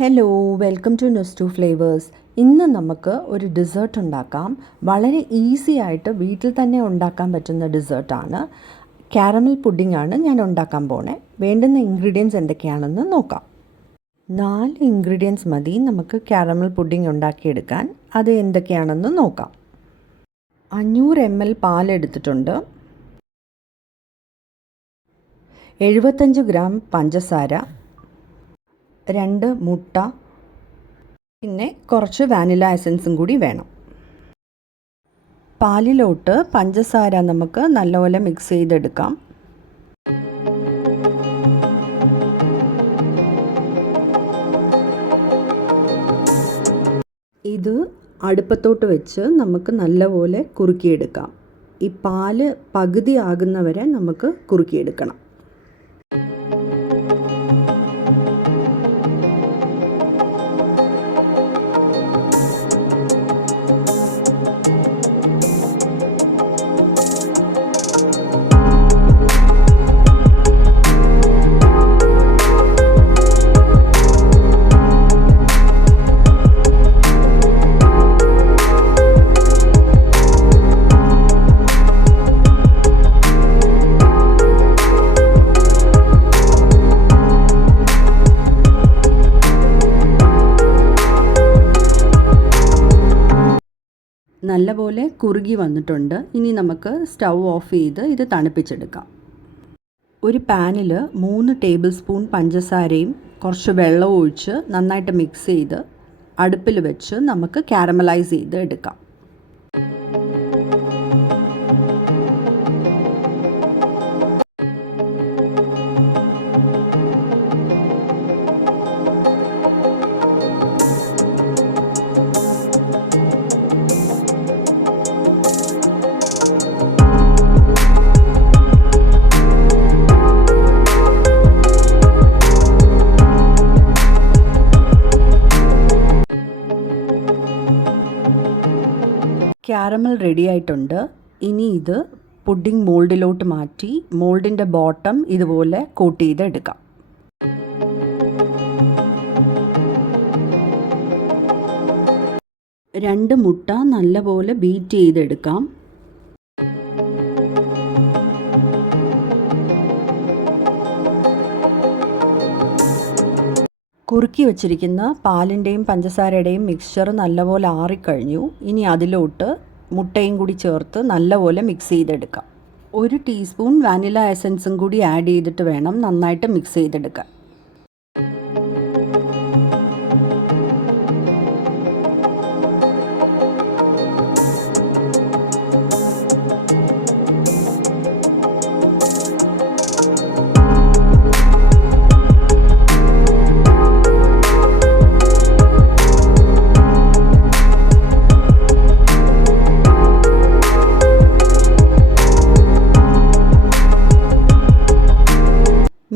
Hello, welcome to Nostu flavours. ഇന്ന് നമുക്ക് ഒരു ഡിസേർട്ട് ഉണ്ടാക്കാം. വളരെ ഈസി ആയിട്ട് വീട്ടിൽ തന്നെ ഉണ്ടാക്കാൻ പറ്റുന്ന ഡിസേർട്ടാണ്. കാരമൽ പുഡിംഗ് ആണ് ഞാൻ ഉണ്ടാക്കാൻ പോണേ. വേണ്ടുന്ന ഇൻഗ്രീഡിയൻസ് എന്തൊക്കെയാണെന്ന് നോക്കാം. 4 ഇൻഗ്രീഡിയൻസ് മതി നമുക്ക് കാരമൽ പുഡിംഗ് ഉണ്ടാക്കിയെടുക്കാൻ. അത് എന്തൊക്കെയാണെന്ന് നോക്കാം. 500 ml പാലെടുത്തിട്ടുണ്ട്. 75 ഗ്രാം പഞ്ചസാര, 2 മുട്ട, പിന്നെ കുറച്ച് വാനില എസൻസും കൂടി വേണം. പാലിലോട്ട് പഞ്ചസാര നമുക്ക് നല്ലപോലെ മിക്സ് ചെയ്തെടുക്കാം. ഇത് അടുപ്പത്തോട്ട് വെച്ച് നമുക്ക് നല്ലപോലെ കുറുക്കിയെടുക്കാം. ഈ പാല് പകുതി ആകുന്നവരെ നമുക്ക് കുറുക്കിയെടുക്കണം. നല്ലപോലെ കുറുകി വന്നിട്ടുണ്ട്. ഇനി നമുക്ക് സ്റ്റൗ ഓഫ് ചെയ്ത് ഇത് തണുപ്പിച്ചെടുക്കാം. ഒരു പാനിൽ 3 ടേബിൾ സ്പൂൺ പഞ്ചസാരയും കുറച്ച് വെള്ളവും ഒഴിച്ച് നന്നായിട്ട് മിക്സ് ചെയ്ത് അടുപ്പിൽ വെച്ച് നമുക്ക് കാരമലൈസ് ചെയ്ത് എടുക്കാം. കാരമൽ റെഡി ആയിട്ടുണ്ട്. ഇനി ഇത് പുഡിംഗ് മോൾഡിലോട്ട് മാറ്റി മോൾഡിൻ്റെ ബോട്ടം ഇതുപോലെ കോട്ട് ചെയ്തെടുക്കാം. രണ്ട് മുട്ട നല്ലപോലെ ബീറ്റ് ചെയ്തെടുക്കാം. കുറുക്കി വച്ചിരിക്കുന്ന പാലിൻ്റെയും പഞ്ചസാരയുടെയും മിക്സ്ചർ നല്ലപോലെ ആറിക്കഴിഞ്ഞു. ഇനി അതിലോട്ട് മുട്ടയും കൂടി ചേർത്ത് നല്ലപോലെ മിക്സ് ചെയ്തെടുക്കാം. 1 ടീസ്പൂൺ വാനില എസൻസും കൂടി ആഡ് ചെയ്തിട്ട് വേണം നന്നായിട്ട് മിക്സ് ചെയ്തെടുക്കാൻ.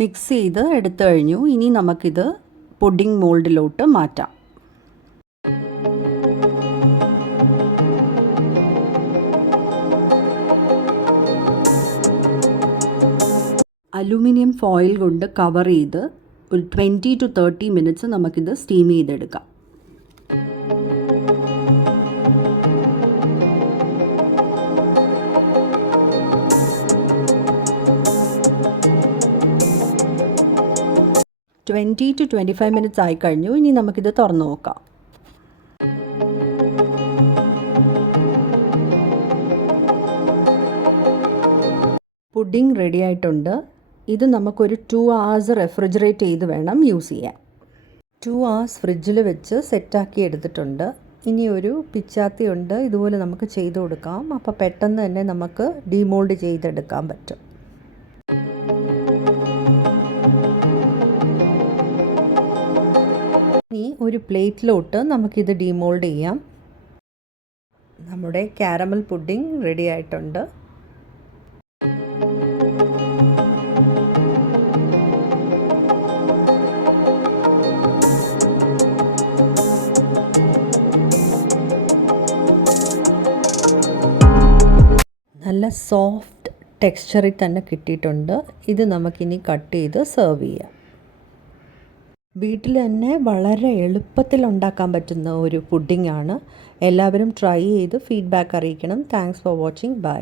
മിക്സ് ചെയ്ത് എടുത്തു കഴിഞ്ഞു. ഇനി നമുക്കിത് പുഡിംഗ് മോൾഡിലോട്ട് മാറ്റാം. അലുമിനിയം ഫോയിൽ കൊണ്ട് കവർ ചെയ്ത് ഒരു 20 to 30 മിനിറ്റ്സ് നമുക്കിത് സ്റ്റീം ചെയ്തെടുക്കാം. ട്വൻറ്റി to 25 മിനിറ്റ്സ് ആയി കഴിഞ്ഞു. ഇനി നമുക്കിത് തുറന്നു നോക്കാം. പുഡിംഗ് റെഡി ആയിട്ടുണ്ട്. ഇത് നമുക്കൊരു 2 hours റെഫ്രിജറേറ്റ് ചെയ്ത് വേണം യൂസ് ചെയ്യാൻ. 2 hours ഫ്രിഡ്ജിൽ വെച്ച് സെറ്റാക്കി എടുത്തിട്ടുണ്ട്. ഇനി ഒരു പിച്ചാത്തി ഉണ്ട്, ഇതുപോലെ നമുക്ക് ചെയ്ത് കൊടുക്കാം. അപ്പോൾ പെട്ടെന്ന് തന്നെ നമുക്ക് ഡീമോൾഡ് ചെയ്തെടുക്കാൻ പറ്റും. ഇനി ഒരു പ്ലേറ്റിലോട്ട് നമുക്കിത് ഡീമോൾഡ് ചെയ്യാം. നമ്മുടെ കാരമൽ പുഡിംഗ് റെഡി ആയിട്ടുണ്ട്. നല്ല സോഫ്റ്റ് ടെക്സ്ചറിൽ തന്നെ കിട്ടിയിട്ടുണ്ട്. ഇത് നമുക്കിനി കട്ട് ചെയ്ത് സെർവ് ചെയ്യാം. വീട്ടിൽ തന്നെ വളരെ എളുപ്പത്തിൽ ഉണ്ടാക്കാൻ പറ്റുന്ന ഒരു പുഡിംഗ് ആണ്. എല്ലാവരും ട്രൈ ചെയ്ത് ഫീഡ്ബാക്ക് അറിയിക്കണം. Thanks for watching. ബൈ.